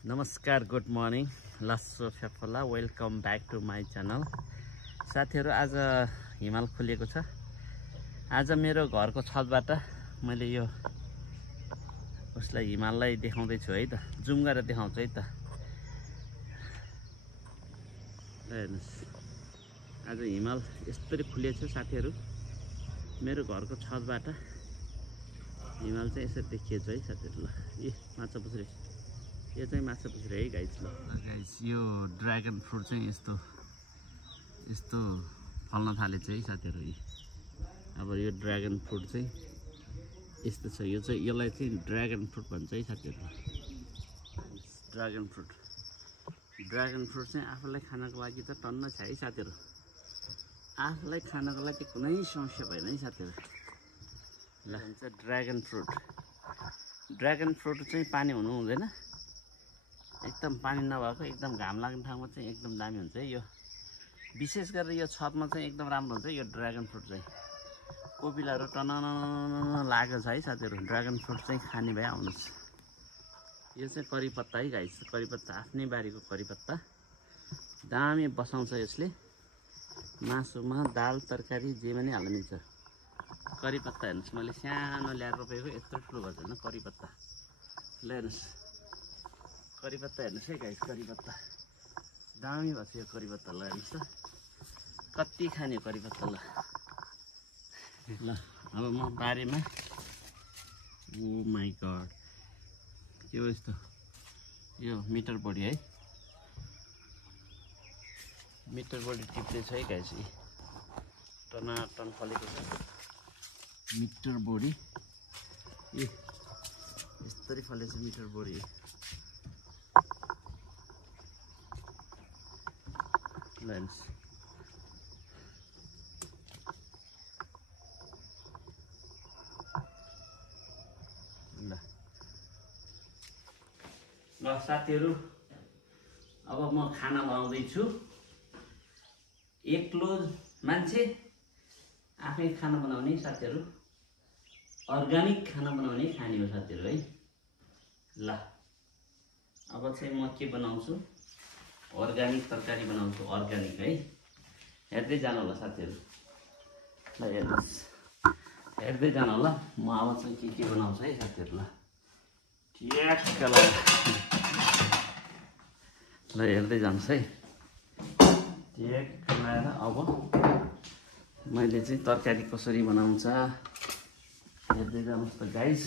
नमस्कार, good morning, लस्सो फ्याफला। Welcome back to my channel. साथीहरू, आज हिमाल खुलेको छ। आज मेरो घरको छतबाट मैले यो उसलाई हिमाललाई देखाउँदैछु है त, जुम गरेर देखाउँछु है त। हेर्नुहोस्, आज हिमाल यस्तरी खुलेको छ साथीहरू। मेरो घरको छतबाट हिमाल चाहिँ यसरी देखिएको छ है साथीहरू। ल, ए माछा पुछ्रे, यो चाहिँ माछा पुछ्रे है गाइस। ल गाइस, यो ड्र्यागन फ्रुट चाहिँ यस्तो यस्तो फल्न थालेछ है साथीहरू। अब यो ड्र्यागन फ्रुट चाहिँ यस्तो छ। यो चाहिँ यसलाई चाहिँ ड्र्यागन फ्रुट भन्छ है साथीहरू। ड्र्यागन फ्रुट चाहिँ आफूलाई खानको लागि त टन्न छ है साथीहरू। आफूलाई खानको लागि कुनै समस्या भएन है साथीहरू। ल, भन्छ ड्र्यागन फ्रुट चाहिँ पानी हुनु हुँदैन। एकदम पानी नभएको, एकदम घाम लाग्ने ठाउँमा चाहिँ एकदम दामी हुन्छ है। यो विशेष गरेर यो छतमा चाहिँ एकदम राम्रो हुन्छ यो ड्र्यागन फ्रुट चाहिँ। कोपिलाहरू टनन लागेको छ है साथीहरू। ड्र्यागन फ्रुट चाहिँ खाने भए आउनुहोस्। यो चाहिँ करी पत्ता है गाइस, करी पत्ता, आफ्नै बारीको करी पत्ता। दामी बसाउँछ यसले। मासुमा, दाल, तरकारी जेमा नि हाल्न मिल्छ। करी पत्ता हेर्नुहोस्, मैले सानो ल्याएर रोपेको, यत्रो ठुलो भएको छैन करी पत्ता। ल हेर्नुहोस्, करी पत्ता हेर्नुहोस् है गाइस, करी पत्ता दामी भएको छ यो करी पत्ता। ल हेर्नुहोस् त, कति खाने करी पत्ता। ल अब म बारीमा, ओ माई गड, के हो यस्तो, यो मिटर बडी है, मिटर बडी टिप्दैछ है गाइस। टनाटन फलेको छ मिटर बडी। ए यस्तरी फलेको छ मिटर बडी। ल हेर्नुहोस्, ल साथीहरू, अब म खाना बनाउँदैछु। एक्लो मान्छे, आफै खाना बनाउने साथीहरू। अर्ग्यानिक खाना बनाउने खाने हो साथीहरू है। ल अब चाहिँ म के बनाउँछु, अर्ग्यानिक तरकारी बनाउँछु, अर्ग्यानिक है। हेर्दै जानु होला साथीहरू। ल हेर्नुहोस्, हेर्दै जानु होला। म अब चाहिँ के बनाउँछु है साथीहरू। ल ट्याक्क ल हेर्दै जानुहोस् है। ट्याक्क लगाएर अब मैले चाहिँ तरकारी कसरी बनाउँछ हेर्दै जानुहोस् त गाइस।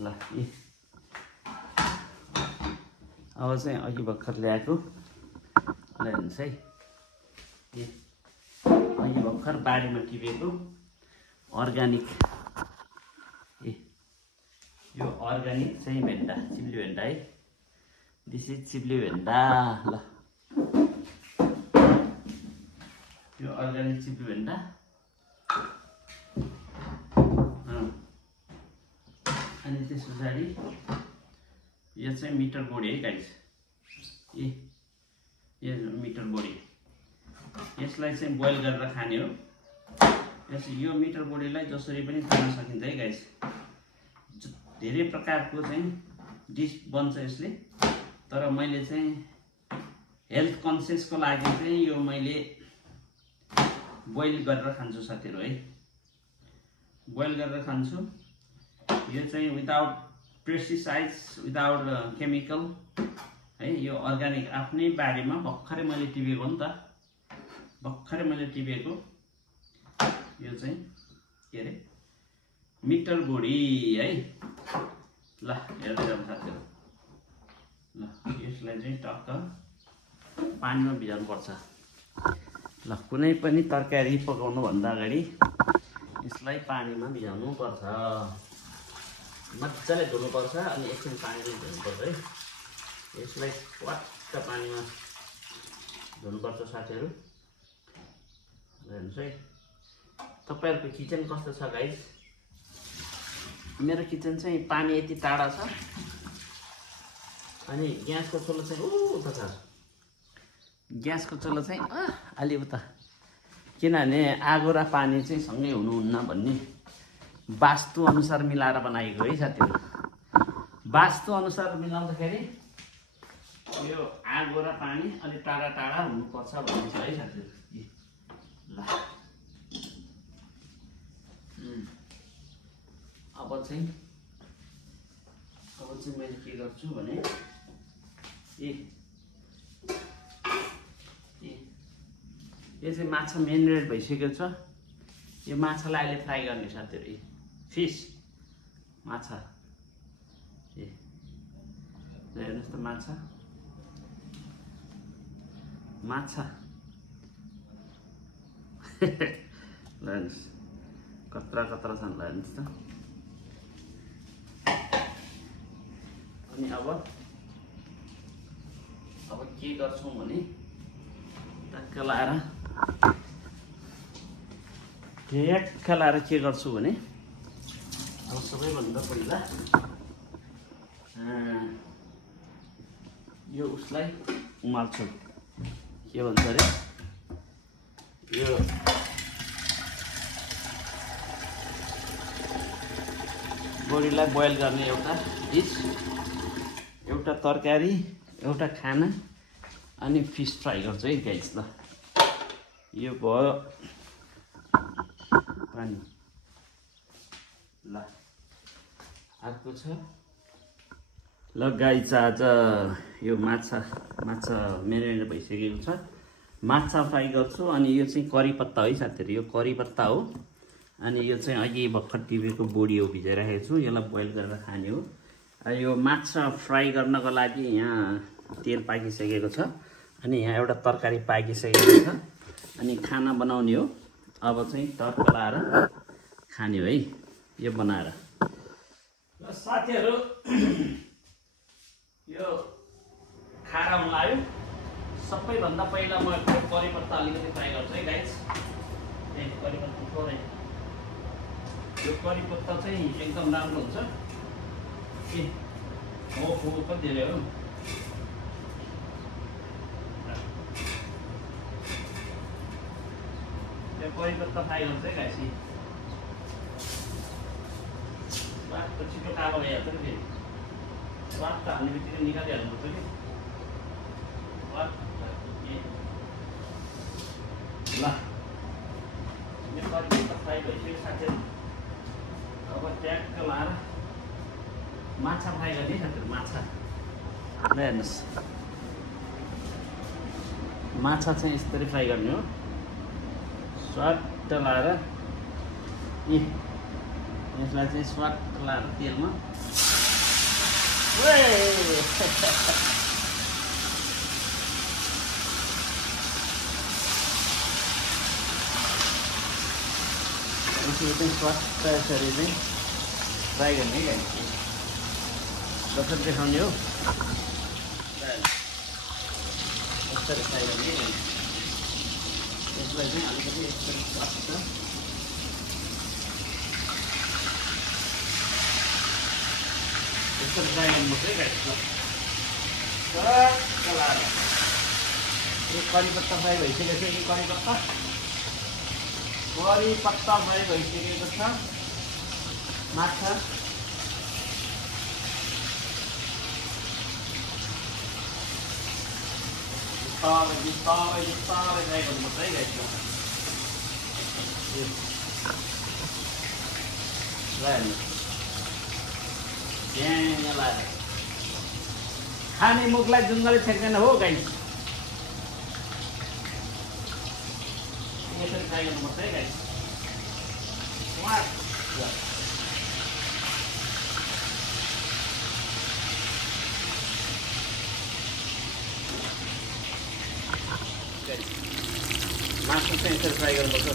ल अब चाहिँ अघि भर्खर ल्याएको, ल हेर्नुहोस् है, अघि भर्खर बारीमा टिपेको अर्ग्यानिक। यो अर्ग्यानिक चाहिँ भेन्डा, चिप्ली भेन्डा है। दिस इज चिप्ली भेन्डा। ल यो अर्ग्यानिक चिप्ली भेन्डा। अनि त्यस पछाडि यो चाहिँ मिटर बोडी है गाइस। यो मिटर बोडी, यसलाई चाहिँ बोइल गरेर खाने हो। यो मिटर बोडीलाई जसरी पनि खान सकिन्छ है गाइस। धेरै प्रकारको चाहिँ डिस बन्छ यसले, तर मैले चाहिँ हेल्थ कन्सियसको लागि चाहिँ यो मैले बोइल गरेर खान्छु साथीहरू है। बोइल गरेर खान्छु। यो चाहिँ विदाउट पेस्टिसाइड्स, विदाउट केमिकल है। यो अर्ग्यानिक, आफ्नै बारीमा भर्खरै मैले टिपेको हो नि त, भर्खरै मैले टिपेको। यो चाहिँ के अरे, मिटर बोडी है। ल हेर्दै जाउँ साथीहरू। ल यसलाई चाहिँ टक्क पानीमा भिजाउनुपर्छ। ल कुनै पनि तरकारी पकाउनुभन्दा अगाडि यसलाई पानीमा भिजाउनु पर्छ। मजाले धुनुपर्छ, अनि एकछिन पानीले धुनुपर्छ है। यसलाई वाट्ट पानीमा धुनुपर्छ साथीहरू। हेर्नुहोस् है, तपाईँहरूको किचन कस्तो छ गाइस? मेरो किचन चाहिँ पानी यति टाढा छ, अनि ग्यासको चुलो चाहिँ उता छ। ग्यासको चुलो चाहिँ अलि उता, किनभने आगो र पानी चाहिँ सँगै हुनुहुन्न भन्ने वास्तु अनुसार मिलाएर बनाएको है साथीहरू। वास्तु अनुसार मिलाउँदाखेरि यो आगो र पानी अलि टाढा टाढा हुनुपर्छ भन्छ है साथीहरू। ल अब चाहिँ मैले के गर्छु भने यो चाहिँ माछा मेन रेड भइसकेको छ। यो माछालाई अहिले फ्राई गर्ने साथीहरू। फिस माछा हेर्नुहोस् त माछा ल हेर्नुहोस् कत्रा छन्। ल हेर्नुहोस् त। अनि अब के गर्छौँ भने टक्क लाएर के गर्छु भने अब सबैभन्दा पहिला यो उसलाई उमाल्छु। के भन्छ अरे यो बोडीलाई बोइल गर्ने एउटा डिस, एउटा तरकारी, एउटा खाना अनि फिस फ्राई गर्छु है गाइस। ल यो भयो पानी। ल अर्को छ। ल गाइस आज यो माछा मेरिनेट भइसकेको छ। माछा फ्राई गर्छु। अनि यो चाहिँ करी पत्ता है साथीहरू। यो करी पत्ता हो। अनि यो चाहिँ अघि भर्खर टिपेको बोडी हो, भिजाइराखेको छु। यसलाई बोइल गरेर खाने हो। यो माछा फ्राई गर्नको लागि यहाँ तेल पाकिसकेको छ। अनि यहाँ एउटा तरकारी पाकिसकेको छ। अनि खाना बनाउने हो। अब चाहिँ टक्क लाएर खाने हो है यो बनाएर। ल साथीहरू यो खाना हुन लाग्यो। सबैभन्दा पहिला म करी पत्ता अलिकति फ्राई गर्छु है गाइस। करी पत्ता थोरै। यो करी पत्ता चाहिँ एकदम राम्रो हुन्छ। कति धेरै हो। यो करी पत्ता फ्राई गर्छ है गाइस। स्वाद छिटो कालो भइहाल्छ नि फेरि। स्वाद त हाल्ने बित्तिकै निकालिहाल्नुपर्छ कि। ल यो करी पत्ता फ्राई भइसक्यो साथीहरू। अब ट्याक्क लाएर माछा फ्राई गर्ने साथीहरू। माछा ल हेर्नुहोस्, माछा चाहिँ यसरी फ्राई गर्ने हो। स्वाट लाएर यसलाई चाहिँ स्वाट लाएर तेलमा स्वाट यसरी चाहिँ फ्राई गर्ने है। कसरी देखाउने हो यसरी फ्राई गर्ने। यसलाई चाहिँ अलिकति यसरी स्वाट यसरी फ्राई गर्नुपर्छ है गाइस। लाएर यो करी पत्ता फ्राई भइसकेको छ। यो करी पत्ता फ्राई भइसकेको छ। माछा बिस्तारै फ्राई गर्नुपर्छ है गाइस। ल लाएर खाने मुखलाई जुङ्गले छेक्दैन हो गाइस। यसरी फ्राई गर्नुपर्छ है गाइस। मासु चाहिँ यसरी फ्राई गर्नुपर्छ।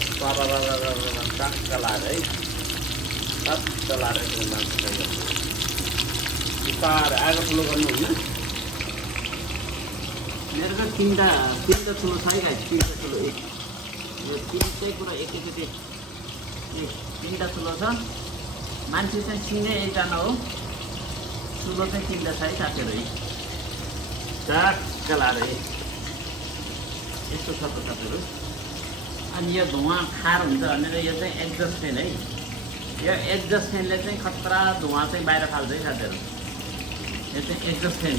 टक्क लाएर है। टक्क लाएर यसरी मासु फ्राई गर्नुपर्छ। बिस्तारै आगो ठुलो गर्नु होइन। मेरो त तिनवटा ठुलो छ है गाइस। तिनवटा ठुलो यो तिनटै कुरा एकैचोटि तिनवटा ठुलो छ। मान्छे चाहिँ चिने एकजना हो। ठुलो चाहिँ तिनवटा छ है साथीहरू। टक्क लाएर यस्तो छ त साथीहरू। अनि यो धुवा खार हुन्छ भनेर यो चाहिँ एक्जस्ट फ्यान है। यो एक्जस्ट फ्यानले चाहिँ खतरा धुवा चाहिँ बाहिर फाल्छ है साथीहरू। यो चाहिँ एक्जस्ट फ्यान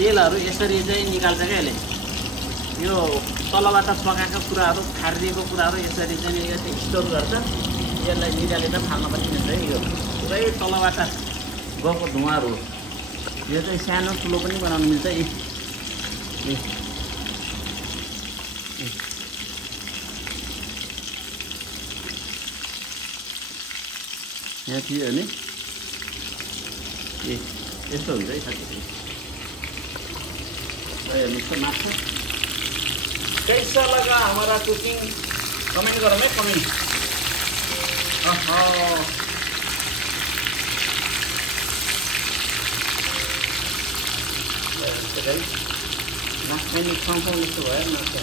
तेलहरू यसरी चाहिँ निकाल्छ क्या यसले। यो तलबाट पकाएको कुराहरू खारिएको कुराहरू यसरी चाहिँ यसले स्टोर गर्छ। यसलाई निकालेर फाल्न पनि मिल्छ है। यो पुरै तलबाट गएको धुवाहरू यो चाहिँ सानो ठुलो पनि बनाउनु मिल्छ। यहाँ थियो भने यस्तो हुन्छ है साथीहरू। मिक्सर माछा कैसा लगा हमारा कुकिंग कमेंट करो मैं कमेंट। माछा नि खाउँ जस्तो भयो माछा।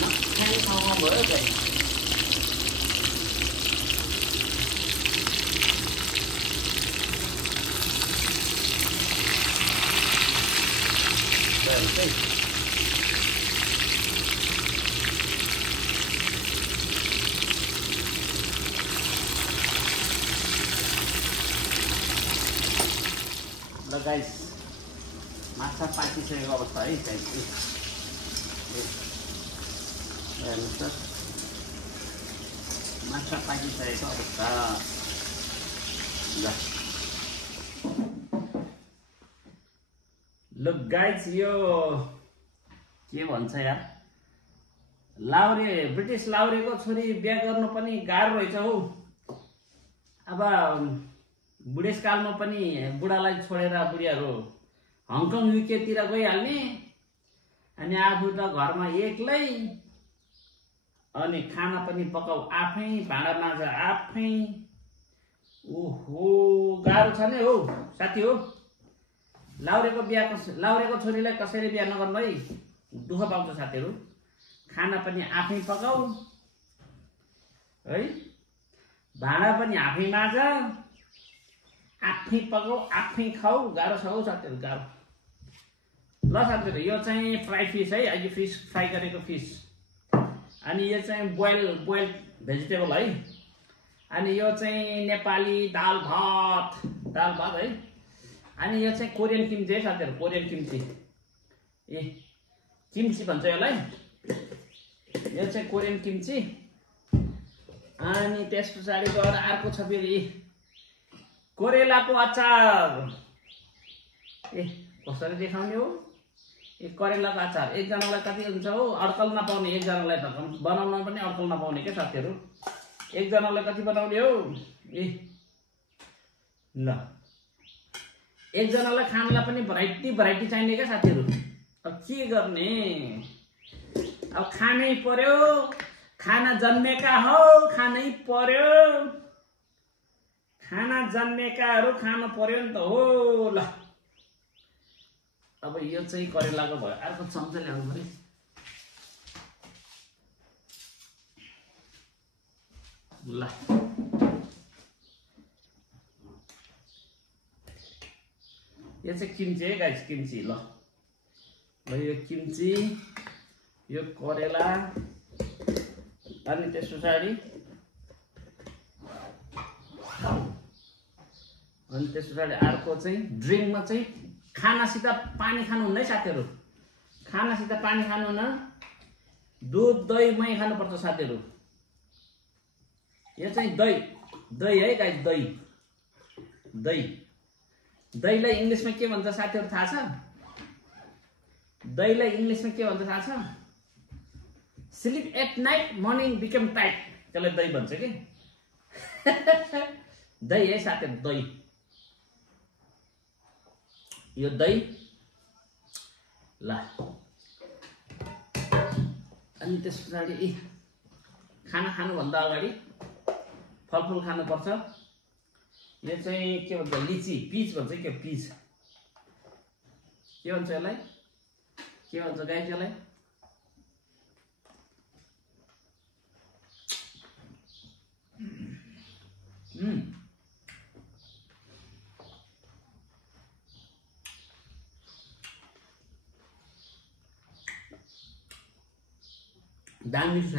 माछा नि खाउँ भयो गाइस। ल गाइस माछा पाकिसकेको अवस्था है गाइस। हेर्नुहोस् त माछा पाकिसकेको अवस्था। ल गाइस यो के भन्छ यार, लाउरे ब्रिटिस लाउरेको छोरी बिहा गर्नु पनि गाह्रो रहेछ हौ। अब बुढेसकालमा पनि बुढालाई छोडेर बुढियाहरू हङकङ युकेतिर गइहाल्ने, अनि आफू त घरमा एक्लै, अनि खाना पनि पकाऊ आफै, भाँडा माझ आफै। ओहो गाह्रो छ नि हौ साथी हो। लाउरेको छोरीलाई कसैले बिहा नगर्नु है, दुःख पाउँछ साथीहरू। खाना पनि आफै पकाऊ है, भाँडा पनि आफै माझ, आफै पकाऊ आफै खाऊ। गाह्रो छ हौ साथीहरू, गाह्रो। ल साथीहरू यो चाहिँ फ्राई फिस है, अहिले फिस फ्राई गरेको फिस। अनि यो चाहिँ बोइल भेजिटेबल है। अनि यो चाहिँ नेपाली दाल भात है। अनि यो चाहिँ कोरियन किम्ची है साथीहरू, कोरियन किम्ची। किम्ची भन्छ यसलाई। यो चाहिँ कोरियन किम्ची। अनि त्यस पछाडि गएर अर्को छ फेरि कोरेलाको अचार। कसरी देखाउने हो करेलाको अचार। एकजनालाई कति हुन्छ हो, अड्कल नपाउने। एकजनालाई त बनाउन पनि अड्कल नपाउने क्या साथीहरू। एकजनालाई कति बनाउने हो ल, एकजनालाई खानलाई पनि भराइटी चाहिने क्या साथीहरू। अब के गर्ने, अब खानै पर्यो। खाना जन्मेका हौ, खानै पर्यो। खाना जन्मेकाहरू खानु पर्यो नि त हो। ल अब यो चाहिँ करेलाको भयो। अर्को चम्चा ल्याउनु पर्यो। ल यो चाहिँ किम्ची है गाइस, किम्ची। ल यो किम्ची, यो करेला, अनि त्यस पछाडि अर्को चाहिँ ड्रिङ्कमा चाहिँ खानासित पानी खानुहुन्न है साथीहरू। खानासित पानी खानुहुन्न, दुध दही मही खानुपर्छ साथीहरू। यो चाहिँ दही है गाइस, दहीलाई इङ्ग्लिसमा के भन्छ साथीहरू थाहा छ? दहीलाई इङ्ग्लिसमा के भन्छ थाहा छ? Sleep at night morning become tight, त्यसलाई दही भन्छ कि। दही है साथीहरू, दही। यो दही। ल अनि त्यस पछाडि खाना खानुभन्दा अगाडि फलफुल खानुपर्छ। यो चाहिँ के भन्छ, लिची, पिच भन्छ के, पिच के भन्छ यसलाई, के भन्छ गाइस यसलाई? दामी छ।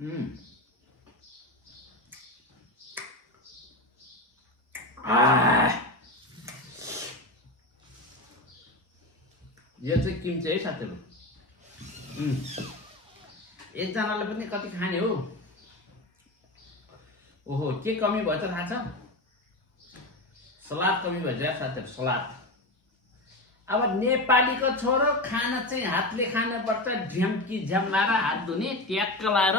यो चाहिँ किम्ची है साथीहरु। एकजनाले पनि कति खाने हो। ओहो, के कमी भएछ थाहा छ? सलाद कमी भएछ यार साथीहरु, सलाद। अब नेपालीको छोरो खाना चाहिँ हातले खानु पर्छ, झ्याम्की झ्याम लाएर हात धुने ट्याक्क लाएर।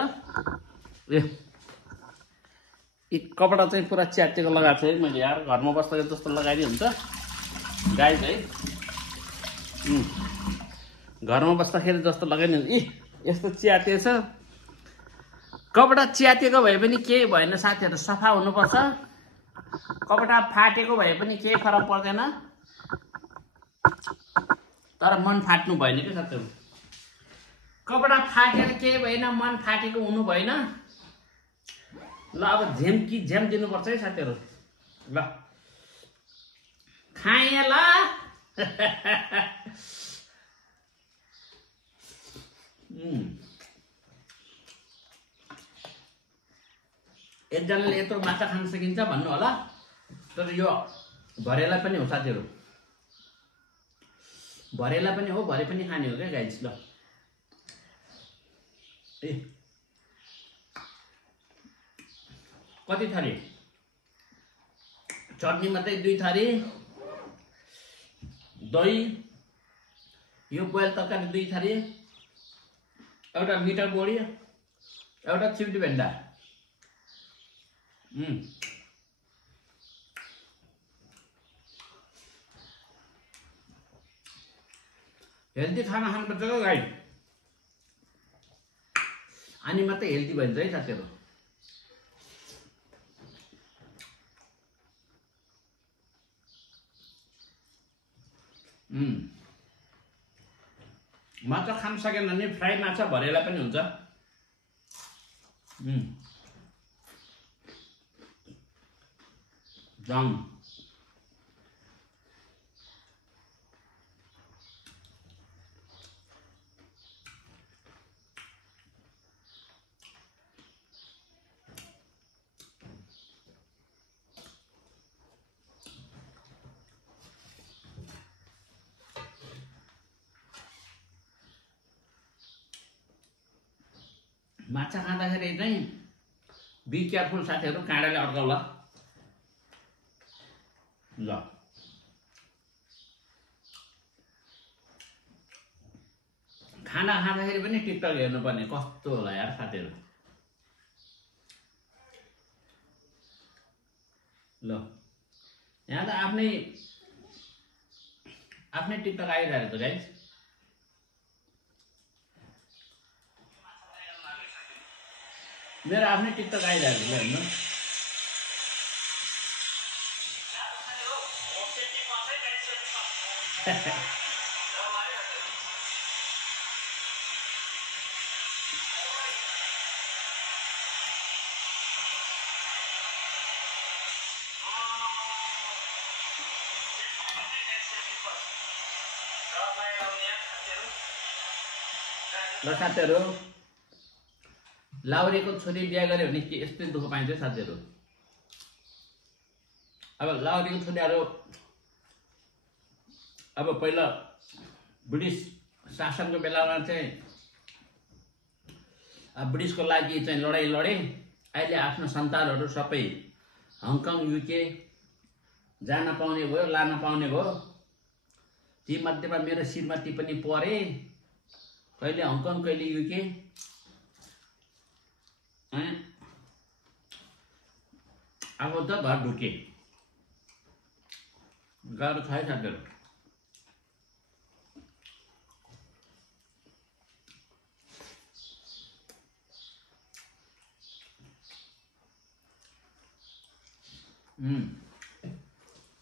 यी कपडा चाहिँ पुरा च्यातेको लगाएको छु है मैले यार, घरमा बस्दा जस्तो लगाइदिए हुन्छ गाइस है। घरमा बस्दाखेरि जस्तो लगाइदिनु। यस्तो च्याते छ। कपडा च्यातेको भए पनि केही भएन साथीहरु, सफा हुनुपर्छ। कपडा फाटेको भए पनि केही फरक पर्दैन, तर मन फाट्नु भएन के साथीहरु। कपडा फाटेर केही भएन, मन फाटेको हुनु भएन। ल अब झ्याम्की झ्याम दिनुपर्छ है साथीहरु। ल खाए ल। एकजनाले यत्रो माछा खान सकिन्छ भन्नु होला, तर यो भरेला पनि हो साथीहरु। भरेला पनि हो, भरे पनि खाने हो क्या गाइस। ल कति थरी चटनी मात्रै 2 थरी, दही, यो बोइल तरकारी 2 थरी, एउटा मिटर बोडी, एउटा चिप्टी भेन्डा। हेल्दी खाना खानुपर्छ क्या गाइस, अनि मात्रै हेल्दी भन्छ है साथीहरु। माछा खान सकेन भने फ्राई माछा भरेला पनि हुन्छ। जाम माछा खाँदाखेरि चाहिँ बी केयरफुल साथीहरु, काँडाले अड्काउला। ल खाना खाँदाखेरि पनि टिकटक हेर्नुपर्ने कस्तो होला यार साथीहरु। ल यहाँ त आफ्नै टिकटक आइरहेको छ गाइस। मेरो आफ्नै टिकटक आइरहेको छ हेर्नु। ल साथीहरु, लाउरेको छोरी बिहा गर्यो भने के यस्तै दुःख पाइन्छ साथीहरु। अब लाउरेको छोरीहरु अब पहिला ब्रिटिस शासनको बेलामा चाहिँ ब्रिटिसको लागि चाहिँ लडाई लडे। अहिले आफ्नो सन्तानहरु सबै हङकङ युके जान पाउने भयो, लान पाउने भयो। ती मध्येमा मेरो श्रीमती पनि परे, कहिले हङकङ कहिले युके। अब त घर ढुके गाह्रो छ है साथीहरु।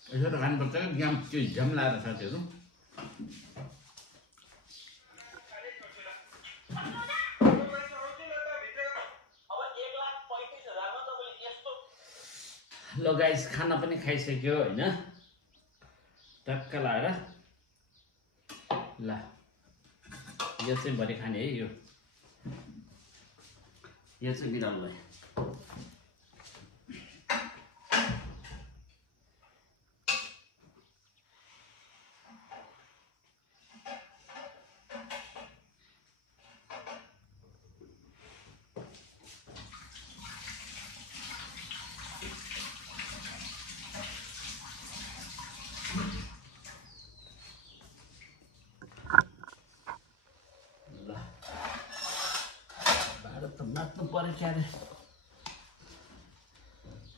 यसो त खानुपर्छ क्या झ्याम लाएर साथीहरु। ल गाइस, खाना पनि खाइसक्यो हैन, टक्क लाएर। ल यो चाहिँ भरि खाने है। यो यो चाहिँ बिरालोलाई मात्नु पर्यो क्यारे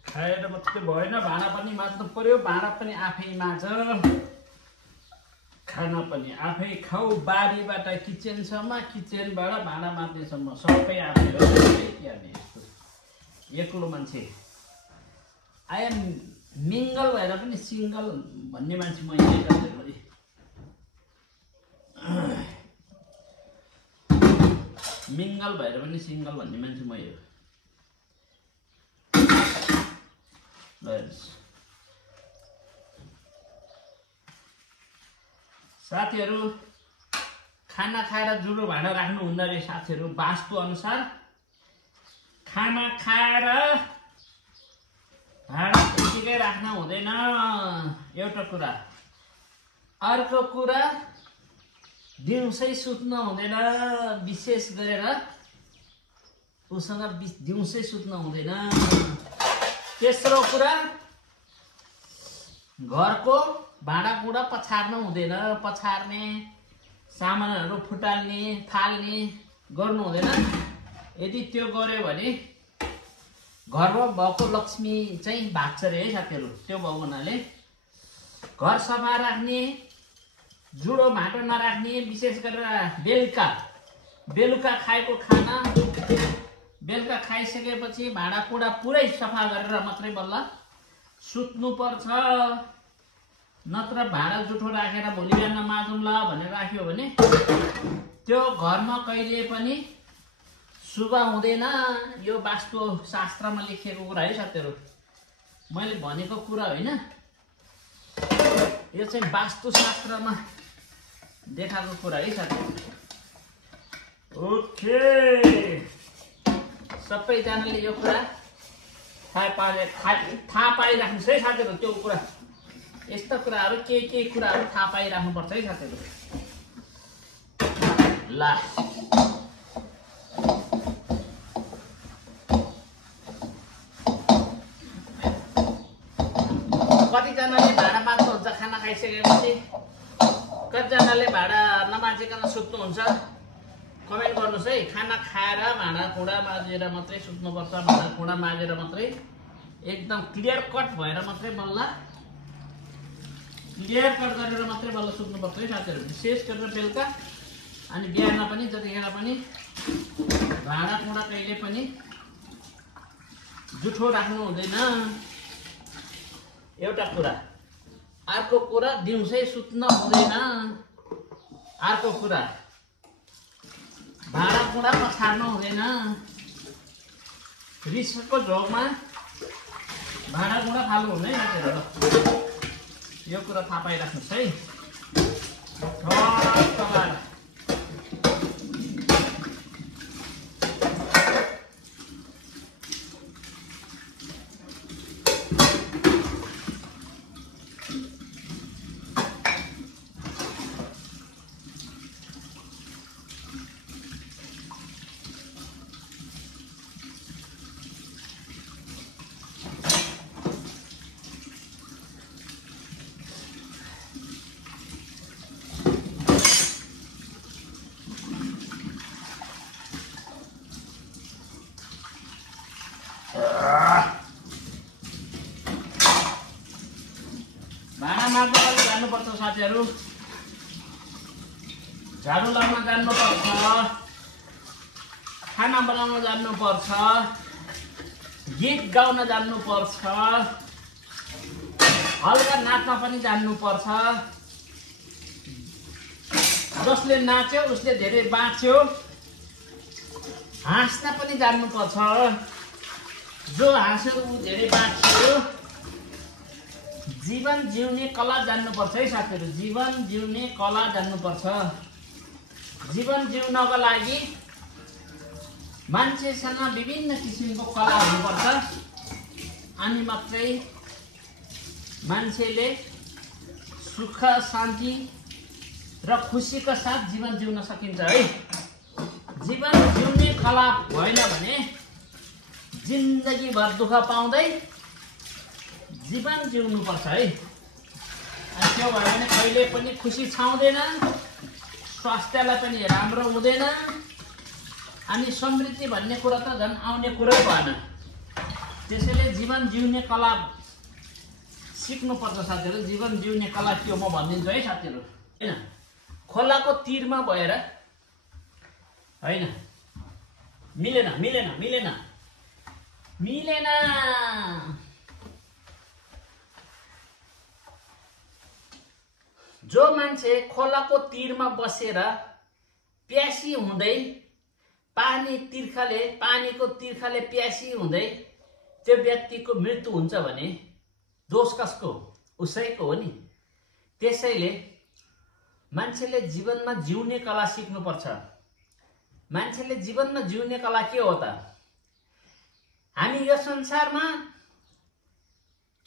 खाएर मात्रै भएन भाँडा पनि माझ्नु पर्यो भाँडा पनि आफै माझ खाना पनि आफै खाऊ बारीबाट किचनसम्म किचनबाट भाँडा माझ्नेसम्म सबै आफै हो एक्लो मान्छे आई एम मिङ्गल भएर पनि सिङ्गल भन्ने मान्छे म यही मिङ्गल भएर पनि सिङ्गल भन्ने मान्छे मै हो साथीहरू खाना खाएर जुडो भाँडा राख्नु हुँदो रहेछ साथीहरू वास्तु अनुसार खाना खाएर भाँडा त्यतिकै राख्न हुँदैन एउटा कुरा अर्को कुरा दिउँसै सुत्न हुँदैन विशेष गरेर उसँग दिउँसै सुत्न हुँदैन तेस्रो कुरा घरको भाँडाकुँडा पछार्नु हुँदैन पछार्ने सामानहरू फुटाल्ने फाल्ने गर्नु हुँदैन यदि त्यो गर्यो भने घरमा भएको लक्ष्मी चाहिँ भाग्छ रे है साथीहरू त्यो भएको हुनाले घर सफा राख्ने जुडो भाँडो नराख्ने विशेष गरेर बेलुका खाएको खाना बेलुका खाइसकेपछि भाँडाकुँडा पुरै सफा गरेर मात्रै बल्ल सुत्नु पर्छ नत्र भाँडा जुठो राखेर भोलि बिहान माझौँला भनेर राख्यो भने त्यो घरमा कहिले पनि शुभ हुँदैन यो वास्तु शास्त्रमा लेखिएको कुरा है साथीहरू मैले भनेको कुरा होइन यो चाहिँ वास्तु शास्त्रमा देखाएको कुरा है साथीहरू ओके सबैजनाले यो कुरा थाहा पाइराख्नुहोस् है साथीहरू त्यो कुरा यस्ता कुराहरू के कुराहरू थाहा पाइराख्नुपर्छ है साथीहरू ल कतिजनाले भाँडा माझ्नुहुन्छ खाना खाइसकेपछि कतिजनाले भाँडा नमाझिकन सुत्नुहुन्छ कमेन्ट गर्नुहोस् है खाना खाएर भाँडाकुँडा माझेर मात्रै सुत्नुपर्छ भाँडाकुँडा माझेर मात्रै एकदम क्लियर कट भएर मात्रै बल्ल क्लियर कट गरेर मात्रै बल्ल सुत्नुपर्छ है साथीहरू विशेष गरेर बेलुका अनि बिहान पनि जतिखेर पनि भाँडाकुँडा कहिले पनि जुठो राख्नु हुँदैन एउटा कुरा अर्को कुरा दिउँसै सुत्न हुँदैन अर्को कुरा भाँडाकुँडा पछार्नु हुँदैन रिसको झोकमा भाँडाकुँडा फाल्नु हुँदैन यो कुरा थाहा पाइराख्नुहोस् है भाँडा माझ्न जानुपर्छ साथीहरू झाडु लगाउन जान्नुपर्छ खाना बनाउन जान्नुपर्छ गीत गाउन जान्नुपर्छ हल्का नाच्न पनि जान्नुपर्छ जसले नाच्यो उसले धेरै बाँच्यो हाँस्न पनि जान्नुपर्छ जो हाँस्यो ऊ धेरै बाँच्यो जीवन जिउने कला जान्नुपर्छ है साथीहरू जीवन जिउने कला जान्नुपर्छ जीवन जिउनको लागि मान्छेसँग विभिन्न किसिमको कला हुनुपर्छ, अनि मात्रै मान्छेले सुख शान्ति र खुसीका साथ जीवन जिउन सकिन्छ है। जीवन जिउने कला भएन भने जिन्दगीभर दुःख पाउँदै जीवन जिउनुपर्छ है। अनि त्यो भयो भने कहिले पनि खुसी छाउँदैन, स्वास्थ्यलाई पनि राम्रो हुँदैन, अनि समृद्धि भन्ने कुरा त झन् आउने कुरै भएन। त्यसैले जीवन जिउने कला सिक्नुपर्छ साथीहरू। जीवन जिउने कला के हो म भनिदिन्छु है साथीहरू। हैन, खोलाको तीरमा भएर हैन, मिलेन मिलेन मिलेन मिलेन। जो मान्छे खोलाको तीरमा बसेर प्यासी हुँदै पानीको तिर्खाले प्यासी हुँदै त्यो व्यक्तिको मृत्यु हुन्छ भने दोष कसको? उसैको हो नि। त्यसैले मान्छेले जीवनमा जिउने कला सिक्नुपर्छ। मान्छेले जीवनमा जिउने कला के हो त? हामी यो संसारमा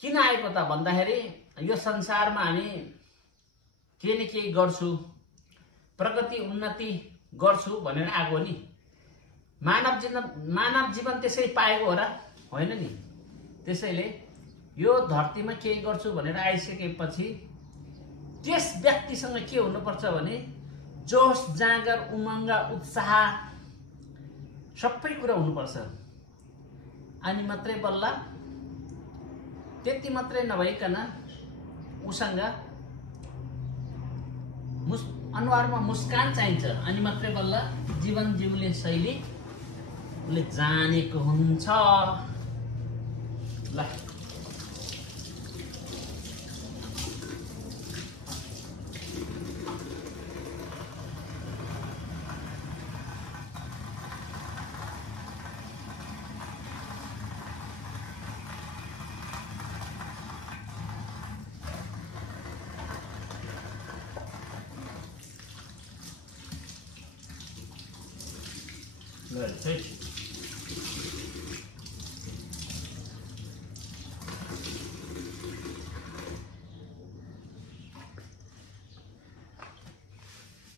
किन आएको त भन्दाखेरि यो संसारमा हामी केही न केही गर्छु, प्रगति उन्नति गर्छु भनेर आएको नि। मानव जीवन त्यसै पाएको हो र? होइन नि। त्यसैले यो धरतीमा केही गर्छु भनेर आइसकेपछि त्यस व्यक्तिसँग के हुनुपर्छ भने जोश जाँगर उमङ्ग उत्साह सबै कुरा हुनुपर्छ। अनि मात्रै बल्ल त्यति मात्रै नभइकन उसँग अनुहारमा मुस्कान चाहिन्छ। अनि मात्रै बल्ल जीवन जिउने शैली उसले जानेको हुन्छ। ल Good.